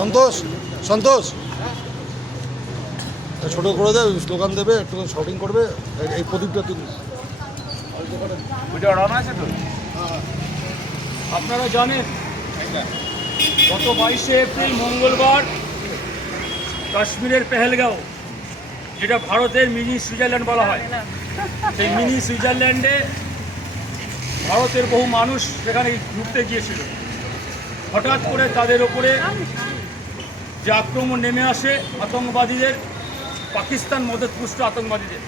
সন্তোষ সন্তোষ ছোট করে দেবে, স্লোগান দেবে, একটু শর্টিং করবে, এই প্রদীপটা তুলি। আপনারা জানেন গত 22শে এপ্রিল মঙ্গলবার কাশ্মীরের পেহেলগাঁও, যেটা ভারতের মিনি সুইজারল্যান্ড বলা হয়, সেই মিনি সুইজারল্যান্ডে ভারতের বহু মানুষ সেখানে ঘুরতে গিয়েছিল। হঠাৎ করে তাদের ওপরে যে আক্রমণ নেমে আসে আতঙ্কবাদীদের, পাকিস্তান মদতপুষ্ট আতঙ্কবাদীদের,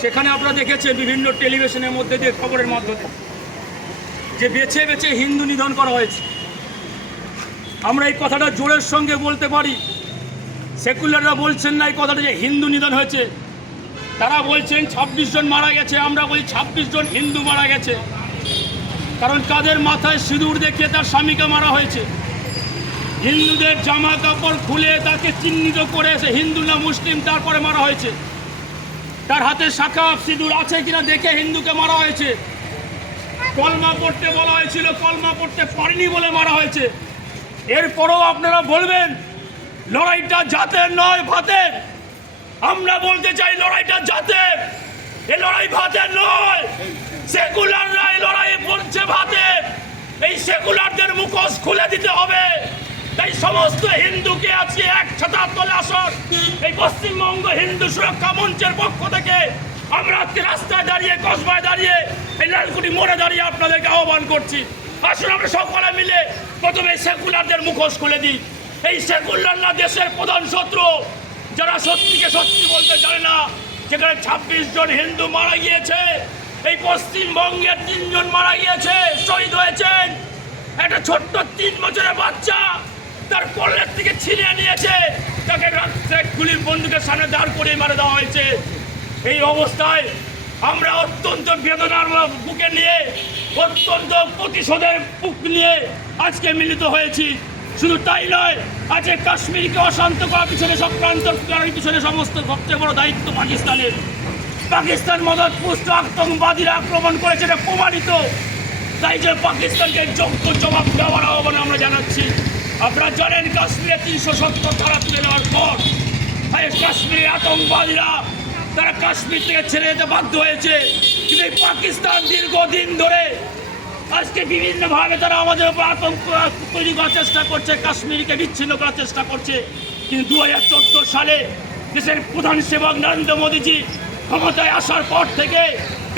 সেখানে আপনারা দেখেছেন বিভিন্ন টেলিভিশনের মধ্যে দিয়ে, খবরের মাধ্যমে, যে বেছে বেছে হিন্দু নিধন করা হয়েছে। আমরা এই কথাটা জোরের সঙ্গে বলতে পারি। সেকুলাররা বলছেন না এই কথাটা যে হিন্দু নিধন হয়েছে, তারা বলছেন 26 জন মারা গেছে, আমরা বলি 26 জন হিন্দু মারা গেছে। কারণ কাদের মাথায় সিঁদুর দেখিয়ে তার স্বামীকে মারা হয়েছে, হিন্দুদের জামা কাপড় খুলে তাকে চিহ্নিত করে সে হিন্দু না মুসলিম তারপরে মারা হয়েছে, তার হাতে শাখা সিঁদুর আছে কিনা দেখে হিন্দুকে মারা হয়েছে। কলমা পড়তে বলা হয়েছিল, কলমা পড়তে পারেনি বলে মারা হয়েছে। এরপরও আপনারা বলবেন লড়াইটা জাতের নয় ভাতের। আমরা বলতে চাই লড়াইটা জাতের, এ লড়াই ভাতের নয়। সেকুলাররা এই লড়াইয়ে পড়ছে ভাতের। এই সেকুলারদের মুখোশ খুলে দিতে হবে। তাই সমস্ত হিন্দুকে আজকে এক ছাতার তলে আসর এই পশ্চিমবঙ্গ হিন্দু সুরক্ষা মঞ্চের পক্ষ থেকে আমরা আজকে রাস্তায় দাঁড়িয়ে, কসবায় দাঁড়িয়ে, এই লালকুটি মোড়ে দাঁড়িয়ে আপনাদেরকে আহ্বান করছি। আসুন আমরা সকলে মিলে প্রথমে সেকুলারদের মুখোশ খুলে দিই। এই সেকুলাররা দেশের প্রধান শত্রু, যারা সত্যিকে সত্যি বলতে জানে না। যেখানে 26 জন হিন্দু মারা গিয়েছে, এই পশ্চিমবঙ্গের 3 জন মারা গিয়েছে, শহীদ হয়েছেন। একটা ছোট্ট 3 বছরের বাচ্চা তার কোলের থেকে ছিনিয়ে নিয়েছে, তাকে গুলির বন্দুকের সামনে দাঁড় করিয়ে মারা দেওয়া হয়েছে। এই অবস্থায় আমরা অত্যন্ত বেদনার বুকে নিয়ে, অত্যন্ত প্রতিশোধের বুক নিয়ে আজকে মিলিত হয়েছি। শুধু তাই নয়, আজকে কাশ্মীরকে অশান্ত করার পিছনে, চক্রান্ত করার পিছনে সমস্ত সবচেয়ে বড় দায়িত্ব পাকিস্তানের। পাকিস্তান মদতপুষ্ট আতঙ্কবাদীরা আক্রমণ করেছে, এটা প্রমাণিত। তাই যে পাকিস্তানকে যোগ্য জবাব দেওয়ার আহ্বান আমরা জানাচ্ছি। আপনারা জানেন কাশ্মীরে 370 ধারা তুলে নেওয়ার পর কাশ্মীরের আতঙ্কবাদীরা তারা কাশ্মীর থেকে ছেড়ে যেতে বাধ্য হয়েছে। কিন্তু এই পাকিস্তান দীর্ঘদিন ধরে আজকে বিভিন্নভাবে তারা আমাদের উপর আতঙ্ক তৈরি করার চেষ্টা করছে, কাশ্মীরকে বিচ্ছিন্ন করার চেষ্টা করছে। কিন্তু 2014 সালে দেশের প্রধান সেবক নরেন্দ্র মোদীজি ক্ষমতায় আসার পর থেকে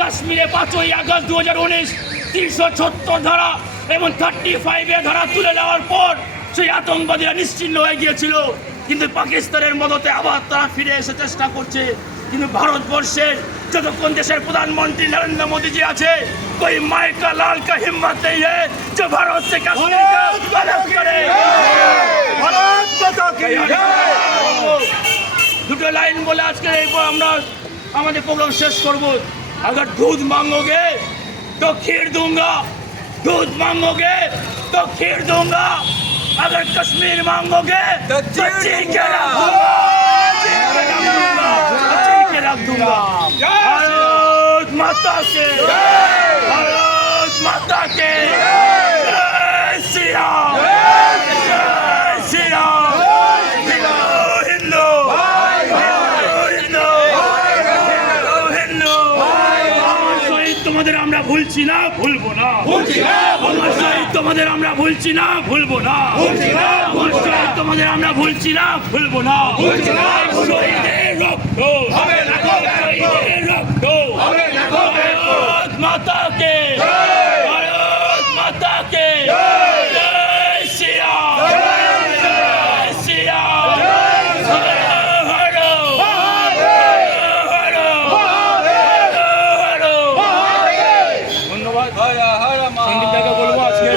কাশ্মীরে 5ই আগস্ট 2019 370 ধারা এবং 35A ধারা তুলে নেওয়ার পর সেই আতঙ্কবাদীরা নিশ্চিহ্ন হয়ে গিয়েছিল। কিন্তু পাকিস্তানের মদতে আবার তারা ফিরে এসে চেষ্টা করছে। কিন্তু ভারতবর্ষের যতক্ষণ দেশের প্রধানমন্ত্রী নরেন্দ্র মোদীজি আছে, कोई माई का लाल का हिम्मत नहीं है जो भारत से कश्मीर को अलग करे। भारत माता की जय। দুটো লাইন বলে আজকে এরপর আমরা আমাদের প্রোগ্রাম শেষ করব। अगर दूध मांगोगे तो खीर दूंगा, दूध मांगोगे तो खीर दूंगा, अगर कश्मीर मांगोगे तो चीर के रख दूंगा। भारत माता के, भारत माता के जय श्री राम, जय श्री राम। हिंदू শহীদ তোমাদের আমরা ভুলছি না, ভুলবো না। আমার শহীদ তোমাদের আমরা ভুলছি না, ভুলবো না। আমার শহীদ তোমাদের আমরা ভুলছি না, ভুলবো না। শহীদের রক্ত হবে না, শহীদের রক্ত হবে না। ভারত মাতা কে, ভারত মাতা কে জয় শ্রী রাম, জয় শ্রী রাম। ধন্যবাদ। সন্দীপদাকে বলবো আজকে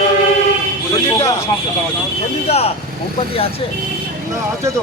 সন্দীপদা, কোম্পানি আছে? না আছে তো।